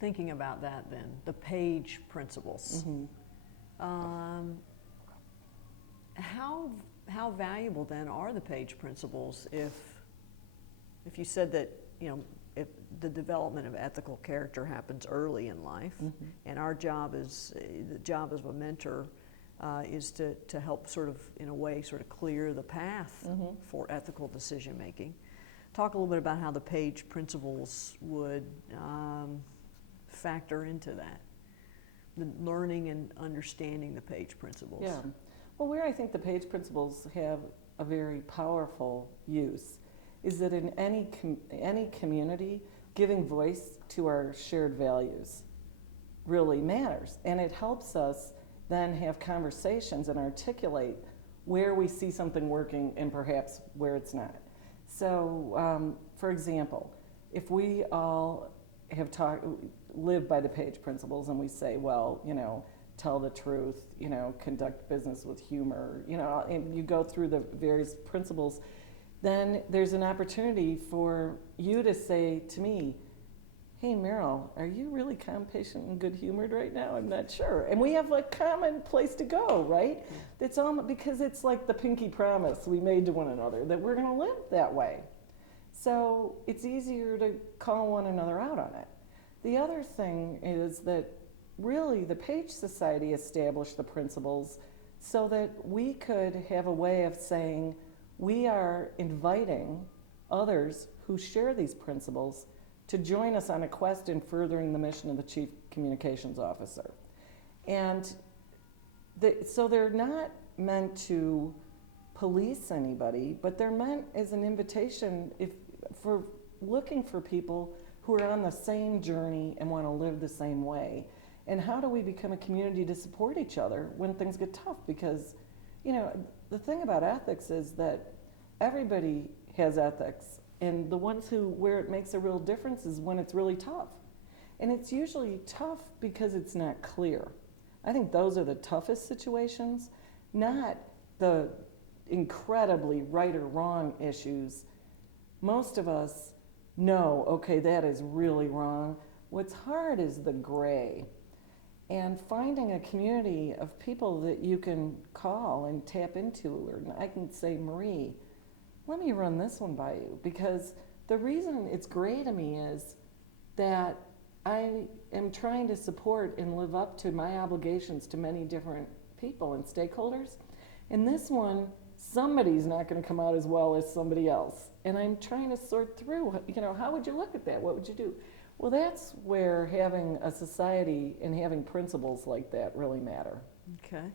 Thinking about that then, the Page principles. How valuable then are the Page principles if you said that, you know, if the development of ethical character happens early in life, and our job is, the job of a mentor is to help sort of, in a way, sort of clear the path for ethical decision making. Talk a little bit about how the Page principles would factor into that, the learning and understanding the Page principles. Yeah. Well, where I think the Page principles have a very powerful use is that in any community, giving voice to our shared values really matters. And it helps us then have conversations and articulate where we see something working and perhaps where it's not. So, for example, if we all have lived by the Page principles and we say, well, you know, tell the truth, you know, conduct business with humor, you know, and you go through the various principles, then there's an opportunity for you to say to me, hey, Maril, are you really calm, patient, and good-humored right now? I'm not sure. And we have a common place to go, right? It's all because it's like the pinky promise we made to one another that we're going to live that way. So it's easier to call one another out on it. The other thing is that really the Page Society established the principles so that we could have a way of saying, we are inviting others who share these principles to join us on a quest in furthering the mission of the Chief Communications Officer. And so they're not meant to police anybody, but they're meant as an invitation for looking for people who are on the same journey and want to live the same way. And how do we become a community to support each other when things get tough? Because, you know, the thing about ethics is that everybody has ethics, and the ones where it makes a real difference is when it's really tough. And it's usually tough because it's not clear. I think those are the toughest situations, not the incredibly right or wrong issues. Most of us know, okay, that is really wrong. What's hard is the gray. And finding a community of people that you can call and tap into, or I can say, Marie, let me run this one by you, because the reason it's gray to me is that I am trying to support and live up to my obligations to many different people and stakeholders. And this one, somebody's not going to come out as well as somebody else. And I'm trying to sort through, you know, how would you look at that? What would you do? Well, that's where having a society and having principles like that really matter. Okay.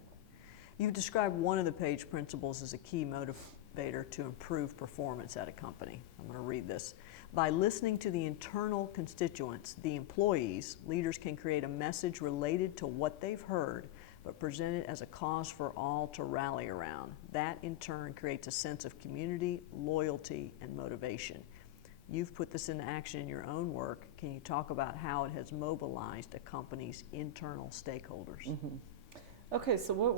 You've described one of the Page principles as a key motivator to improve performance at a company. I'm going to read this. By listening to the internal constituents, the employees, leaders can create a message related to what they've heard, but present it as a cause for all to rally around. That, in turn, creates a sense of community, loyalty, and motivation. You've put this into action in your own work. Can you talk about how it has mobilized a company's internal stakeholders? Mm-hmm. Okay, so what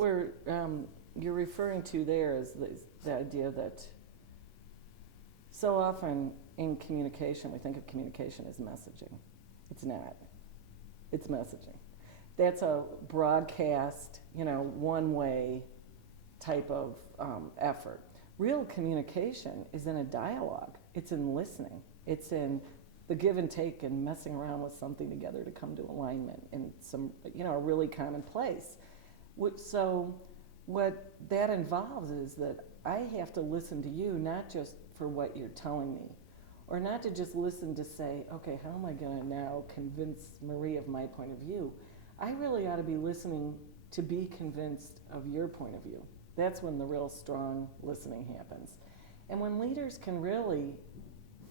you're referring to there is the idea that so often in communication, we think of communication as messaging. It's not. It's messaging. That's a broadcast, one-way type of effort. Real communication is in a dialogue. It's in listening. It's in the give and take and messing around with something together to come to alignment in some, a really common place. So what that involves is that I have to listen to you, not just for what you're telling me, or not to just listen to say, okay, how am I going to now convince Marie of my point of view? I really ought to be listening to be convinced of your point of view. That's when the real strong listening happens. And when leaders can really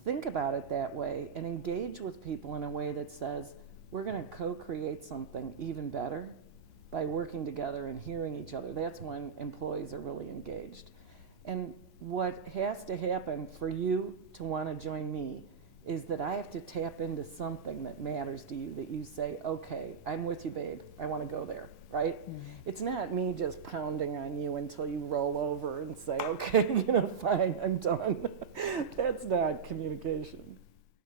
think about it that way and engage with people in a way that says, we're going to co-create something even better by working together and hearing each other, that's when employees are really engaged. And what has to happen for you to want to join me is that I have to tap into something that matters to you, that you say, okay, I'm with you, babe. I want to go there, right? Mm-hmm. It's not me just pounding on you until you roll over and say, okay, fine, I'm done. That's not communication.